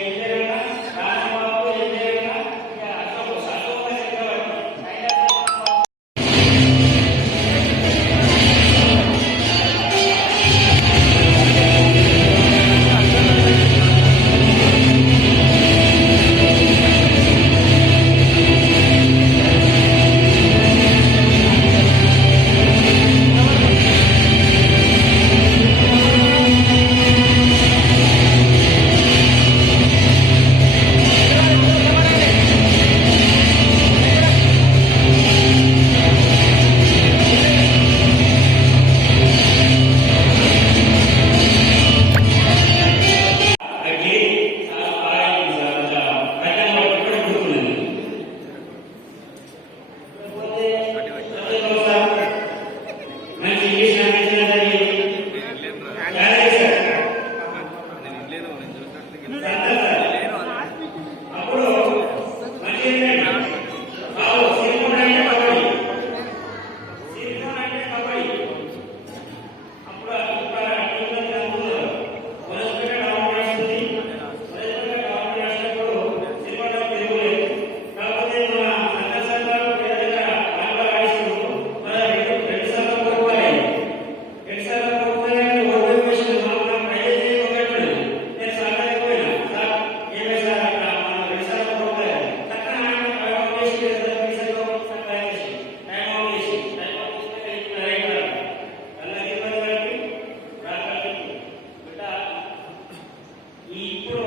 Amen. Hebrew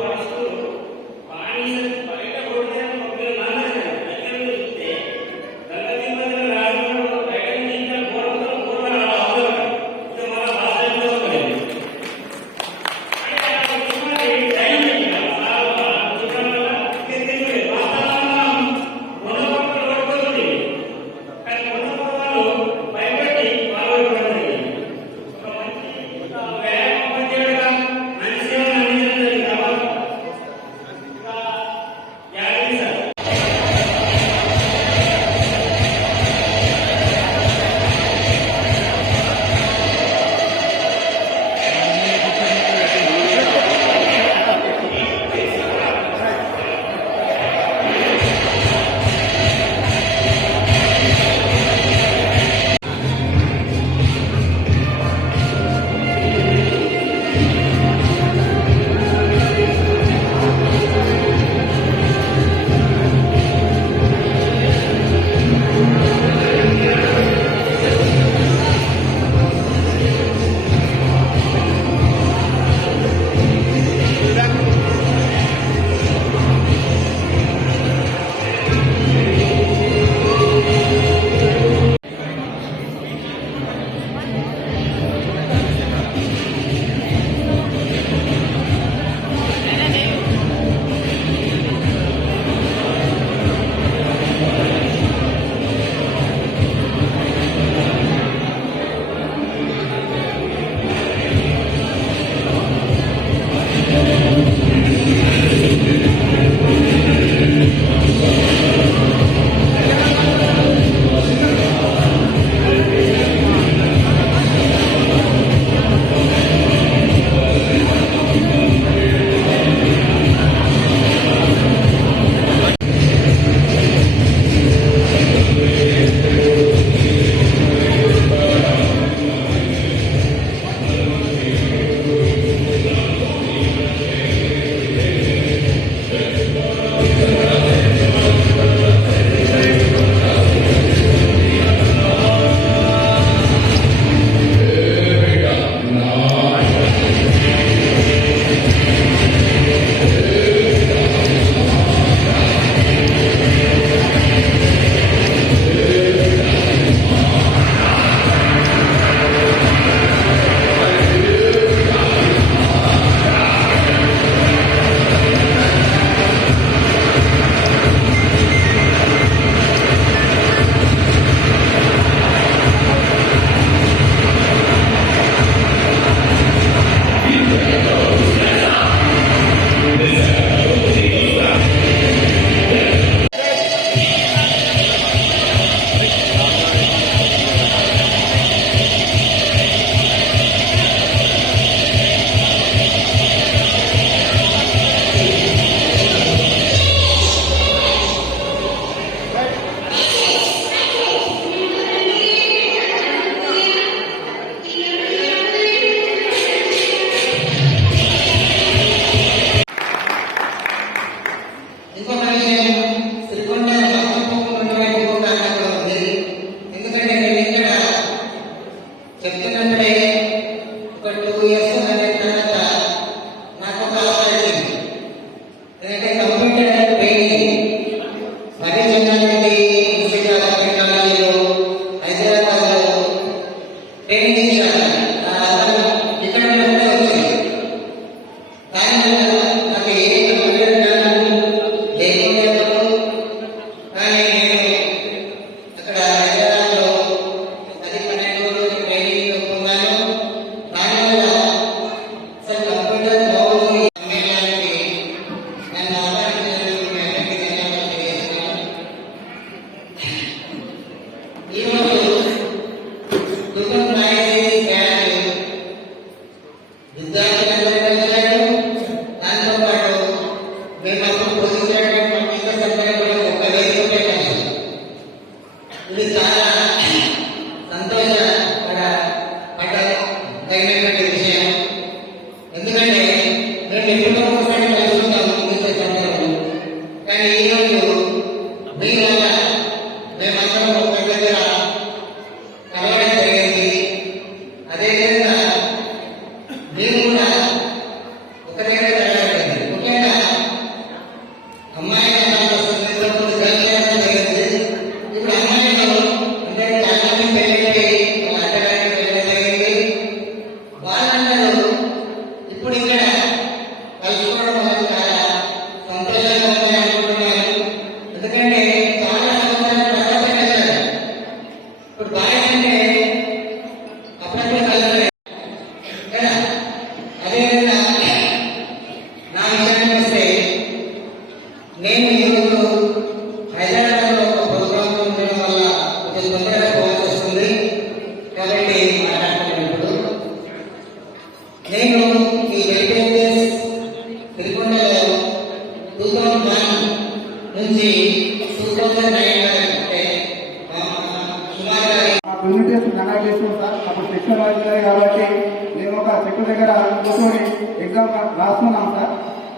దగ్గర కూర్చొని exam రాస్తున్నాం సార్.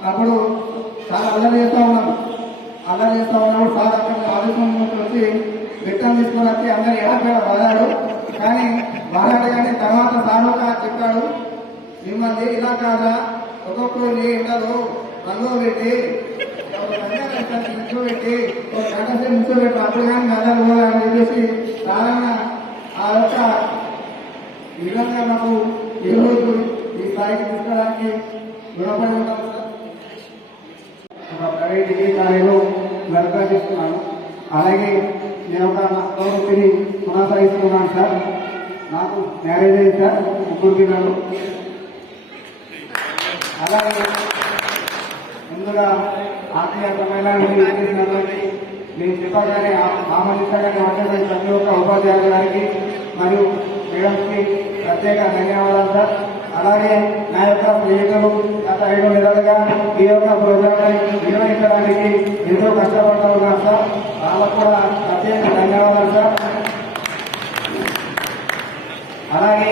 అప్పుడు సార్ అల్లరి చేస్తా ఉన్నాం. అల్లరి చేస్తా ఉన్నాడు సార్ అక్కడ ఆలోచన వచ్చి రిటర్న్ తీసుకుని వచ్చి అందరు ఎలా పేడ బాధాడు కానీ బాధాడు కానీ తర్వాత ఒక చెప్పాడు. మిమ్మల్ని ఇలా కాదా? ఒక్కొక్కరిని ఇంటారు రంగు పెట్టి నిల్చోబెట్టి ఒక గంట సేపు అప్పుడు కానీ మెదలు పోవాలని చెప్పేసి సాధారణ ఆ యొక్క విధంగా నాకు ఏ రోజు సాధించడానికి రుణపడి ఉంటాం సార్ ప్రైవేట్ డిగ్రీ కాలేజీలో నిర్వహిస్తున్నాను అలాగే నేను ఒక వృత్తిని కొనసాగిస్తున్నాను సార్. నాకు మ్యారేజ్ అయింది సార్. ముగ్గురు పిల్లలు. అలాగే ముందుగా ఆత్మీయతమైనటువంటి మీ శిల్ప గారి ఆమంత్రిత గారి ప్రతి ఒక్క ఉపాధ్యాయుల గారికి మరియు మేడంకి ప్రత్యేక ధన్యవాదాలు సార్. అలాగే నా యొక్క స్నేహితులు గత ఐదు నెలలుగా ఈ యొక్క భోజనాన్ని నిర్వహించడానికి ఎంతో కష్టపడతా ఉన్నారు సార్. వాళ్ళకు కూడా ప్రత్యేక ధన్యవాదాలు సార్. అలాగే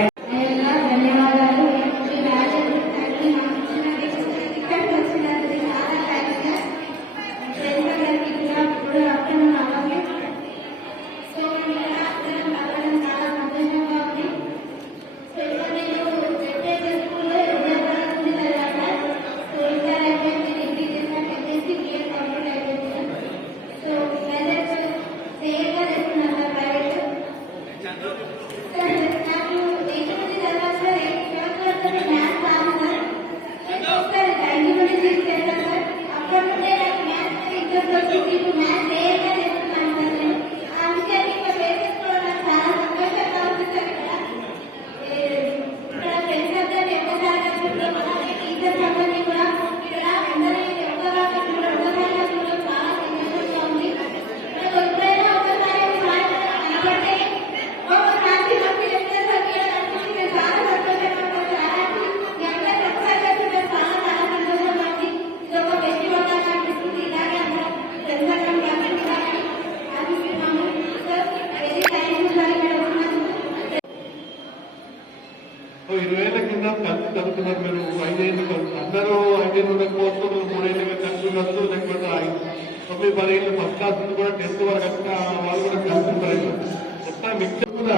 క్లాసు లేకపోతే తొమ్మిది పదిహేను ఫస్ట్ క్లాస్ నుంచి కూడా టెన్త్ వరకు అంతా వాళ్ళు కూడా కలిసి ప్రయత్నం మొత్తం మిక్సర్ కూడా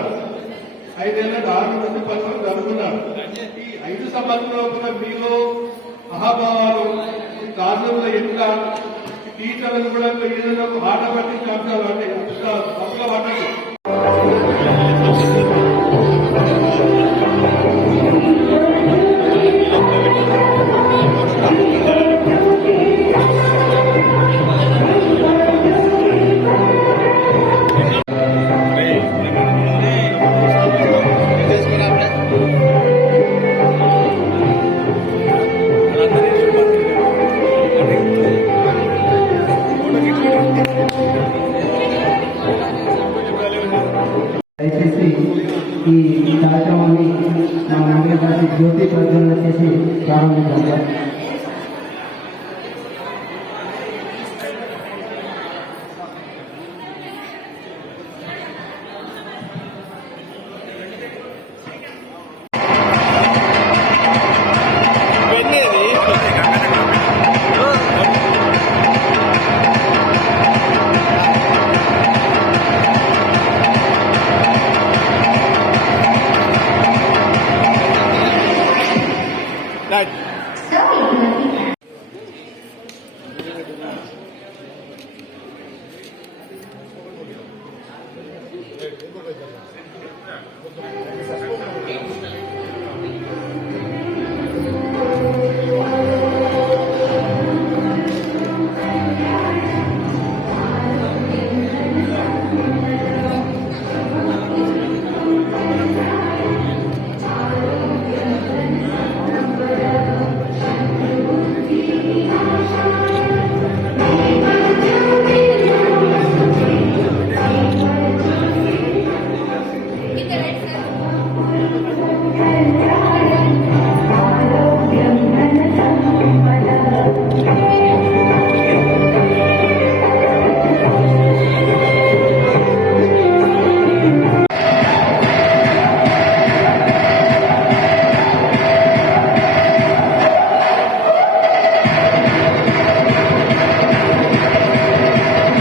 ఆరు నుండి పది వరకు ఈ ఐదు సంవత్సరంలో కూడా మీలో అహభావాలు దారుణంలో ఎంత టీచర్లను కూడా ఏదైనా ఆట పట్టించి అంటారు అంటే పక్కన పట్టదు దయచేసి ఈ కార్యక్రమాన్ని మా మండలి జ్యోతి ప్రజ్వలన చేసి ప్రారంభించారు